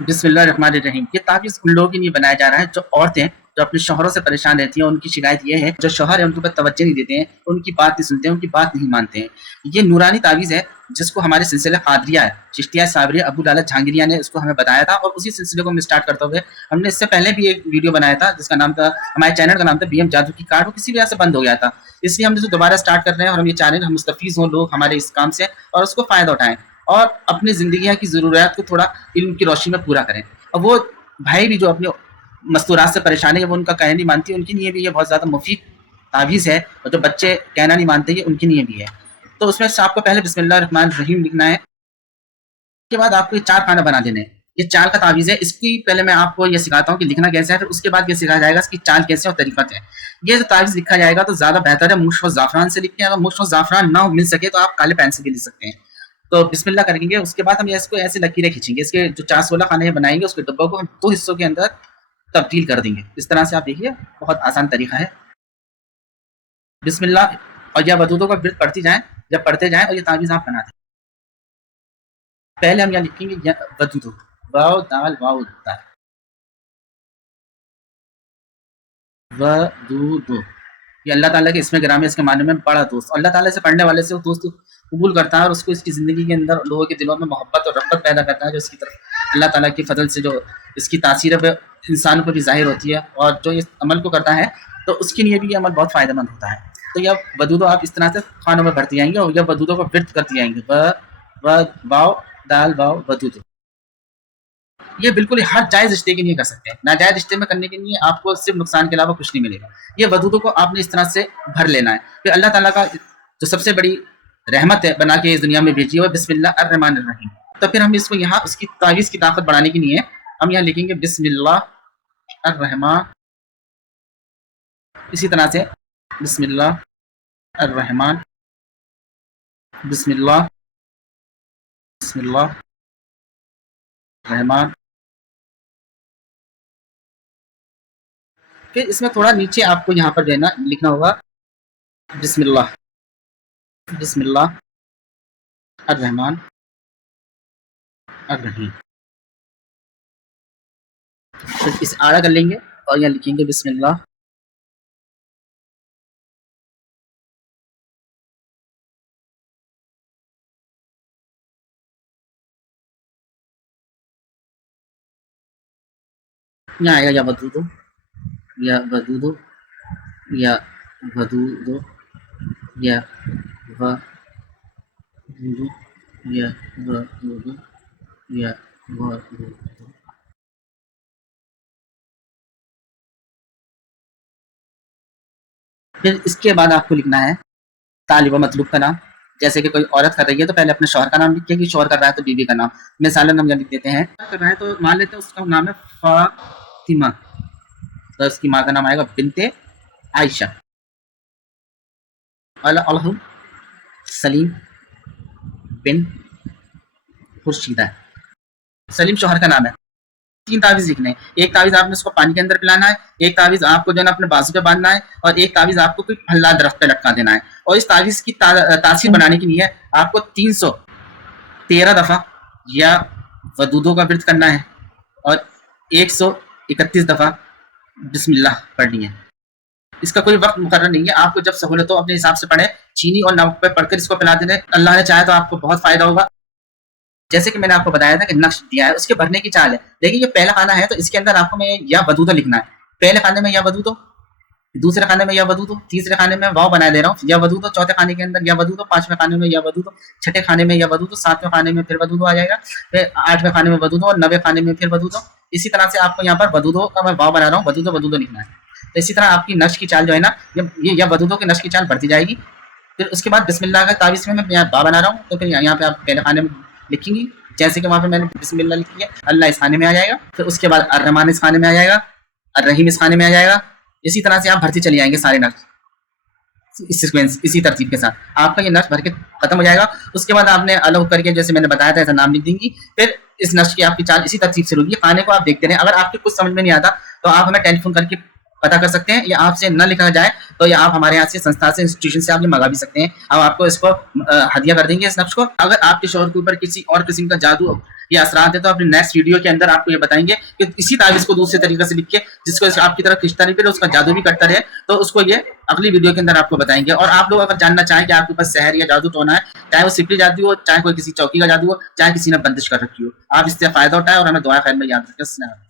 बिस्मिल्लाहिर्रहमानिर्रहीम। ये तावीज़ उन लोगों के लिए बनाया जा रहा है जो औरतें जो अपने शौहरों से परेशान रहती हैं। उनकी शिकायत ये है जो शौहर है उनके ऊपर तवज्जो नहीं देते हैं, उनकी बात नहीं सुनते हैं, उनकी बात नहीं मानते हैं। ये नूरानी तावीज़ है जिसको हमारे सिलसिला कादरिया है, चिश्तिया साबरिया अबू लाला जहांगीरिया ने इसको हमें बताया था और उसी सिलसिले को हम स्टार्ट करते हुए हमने इससे पहले भी एक वीडियो बनाया था जिसका नाम था, हमारे चैनल का नाम था बीएम जादू की कार्ड। वो किसी वजह से बंद हो गया था, इसलिए हम इसे दोबारा स्टार्ट कर रहे हैं और हम ये चाह रहे हैं हम मुस्तफ़ीज़ हों लोग हमारे इस काम से और उसको फ़ायदा उठाएँ और अपनी ज़िंदगी की ज़रूरियात को थोड़ा इल्म की रोशनी में पूरा करें। अब वो भाई भी जो अपने मस्तूरात से परेशान है, वो उनका कहना नहीं मानती, उनके लिए भी ये बहुत ज़्यादा मुफीद तावीज़ है और जो बच्चे कहना नहीं मानते ये उनके लिए भी है। तो उसमें से आपको पहले बिस्मिल्लाहिर्रहमानिर्रहीम लिखना है, उसके बाद आपको ये 4 खाना बना देने हैं। ये चाल का तावीज़ है, इसकी पहले मैं आपको ये सिखाता हूँ कि लिखना कैसे है, फिर उसके बाद ये सिखाया जाएगा इसकी चाल कैसे और तरीका क्या है। ये जो तावीज़ लिखा जाएगा तो ज़्यादा बेहतर है मुश्क और ज़ाफ़रान से लिखें, अगर मुश्क और ज़ाफ़रान ना मिल सके तो आप काले पेन से भी लिख सकते हैं। तो बिस्मिल्लाह करेंगे, उसके बाद हम इसको ऐसे लकीरें खींचेंगे, इसके जो 4-16 खाने बनाएंगे उसके डब्बों को हम 2 हिस्सों के अंदर तब्दील कर देंगे। इस तरह से आप देखिए, बहुत आसान तरीका है। बिस्मिल्लाह और या वदूदों का विर्द पढ़ती जाएं, जब पढ़ते जाएं और ये तावीज़ आप बना दें। पहले हम यहाँ लिखेंगे वदूदो, वाव दाल वाव दाल, वदूदो। ये अल्लाह ताला के इसमें गिरामी इसके माने में बड़ा दोस्त, अल्लाह ताला से पढ़ने वाले से वो दोस्त कबूल करता है और उसको इसकी ज़िंदगी के अंदर लोगों के दिलों में मोहब्बत और रग़बत पैदा करता है, जो इसकी तरफ अल्लाह ताला की फ़ज़ल से जो इसकी तासीर है वो इंसान पर भी ज़ाहिर होती है और जो इस अमल को करता है तो उसके लिए भी ये अमल बहुत फ़ायदेमंद होता है। तो यह वदूदो आप इस तरह से खानों में भरती जाएंगे और यह वदूदों को विर्द करती जाएंगे, वाव दाल वाव वदूदो। ये बिल्कुल हर जायज़ रिश्ते के लिए कर सकते हैं, नाजायज़ रिश्ते में करने के लिए आपको सिर्फ नुकसान के अलावा कुछ नहीं मिलेगा। ये वदूदों को आपने इस तरह से भर लेना है। फिर अल्लाह ताला का जो सबसे बड़ी रहमत है बना के इस दुनिया में भेजी है बिस्मिल्लाहिर्रहमानिर्रहीम। तो फिर हम इसको यहाँ उसकी तावीज़ की ताकत बढ़ाने के लिए हम यहाँ लिखेंगे बिस्मिल्लाहिर्रहमान, इसी तरह से बिस्मिल्लाहिर्रहमान, बिस्मिल्लाह, बिस्मिल्लाह रहमान। फिर इसमें थोड़ा नीचे आपको यहाँ पर जो है ना लिखना होगा बिस्मिल्लाह, बिस्मिल्लाह अर्रहमान अर्रहीम। फिर इसे आड़ा कर लेंगे और यहाँ लिखेंगे बिस्मिल्लाह, यहाँ आएगा या वदूदो या वदूदो या वदूदो या वदूदो या वदूदो या वदूदो। फिर इसके बाद आपको लिखना है तालिब मतलूब का नाम। जैसे कि कोई औरत कर रही है तो पहले अपने शौहर का नाम लिखेगी, शौहर कर रहा है तो बीवी का नाम। मिसालन हम लिख देते हैं, कर रहा है तो मान लेते हैं उसका नाम है फातिमा, तो उसकी माँ का नाम आएगा बिनते आयशा। अलहु सलीम बिन खुर्शीदा, सलीम शौहर का नाम है। 3 तावीज़ लिखने हैं, एक तावीज़ आपने उसको पानी के अंदर पिलाना है, एक तावीज़ आपको जो है ना अपने बाजू पे बांधना है और एक तावीज़ आपको कोई फलदार दरख्त पे लटका देना है। और इस तावीज़ की तासीर बनाने के लिए आपको 313 दफ़ा या वदूदों का विर्द करना है और 131 दफ़ा बिस्मिल्लाह पढ़नी है। इसका कोई वक्त मुकर्रर नहीं है, आपको जब सहूलत हो अपने हिसाब से पढ़े। चीनी और नमक पे पढ़कर इसको पिला देने, अल्लाह ने चाहे तो आपको बहुत फ़ायदा होगा। जैसे कि मैंने आपको बताया था कि नक्श दिया है, उसके भरने की चाल है। देखिए ये पहला खाना है तो इसके अंदर आपको मैं या वदूदो लिखना है। पहले खाने में या वदूदो, दूसरे खाने में या वदूदो, तीसरे खाने में वाव बना दे रहा हूँ या वदूदो, चौथे खाने के अंदर या वदूदो, 5वें खाने में या वदूदो, छठे खाने में या वदूदो, 7वें खाने में फिर वदूदो आ जाएगा, फिर 8वें खाने में वदूदो और 9वें खाने में फिर वदूदो। इसी तरह से आपको यहाँ पर वदूदो का मैं वाव बना रहा हूँ, वदूदो वदूदो लिखना है। तो इसी तरह आपकी नक्श की चाल जो है ना ये या वदूदो की नक्श की चाल बढ़ती जाएगी। फिर उसके बाद बिस्मिल्लाह का तावीज़ में मैं यहाँ बा बना रहा हूँ, तो फिर यहाँ पे आप पहले खाने में लिखेंगी जैसे कि वहाँ पे मैंने बिस्मिल्लाह लिखी है, अल्लाह इस खाने में आ जाएगा। फिर उसके बाद अर्रहमान इस खाने में आ जाएगा, अर्रहीम इस खाने में आ जाएगा। इसी तरह से आप भरती चली जाएंगे सारे नक्श इस सीक्वेंस, इसी तरतीब के साथ आपका ये नक्श भर के खत्म हो जाएगा। उसके बाद आपने अलग करके जैसे मैंने बताया था ऐसा नाम लिख देंगी। फिर इस नक्श की आपकी चाल इसी तरतीब से होगी। खाने को आप देखते रहें, अगर आपको कुछ समझ में नहीं आता तो आप हमें टेलीफोन करके पता कर सकते हैं। ये आपसे न लिखा जाए तो ये आप हमारे यहाँ से संस्था से इंस्टीट्यूशन से आप ये मंगा भी सकते हैं। हम आपको इसको हदिया कर देंगे इस नक्श को। अगर आपके शौहर के ऊपर किसी और किस्म का जादू या असरात है तो अपने नेक्स्ट वीडियो के अंदर आपको ये बताएंगे कि इसी तावीज़ को दूसरे तरीके से लिख के जिसको आपकी तरफ खिंचता नहीं फिर उसका जादू भी करता रहे, तो उसको ये अगली वीडियो के अंदर आपको बताएंगे। और आप लोग अगर जानना चाहें कि आपके पास सहर या जादू टोना है, चाहे वो सिपरी जादू हो, चाहे कोई किसी चौकी का जादू हो, चाहे किसी ने बंदिश कर रखी हो, आप इससे फायदा उठाएं और हमें दुआ खैर में याद रखें।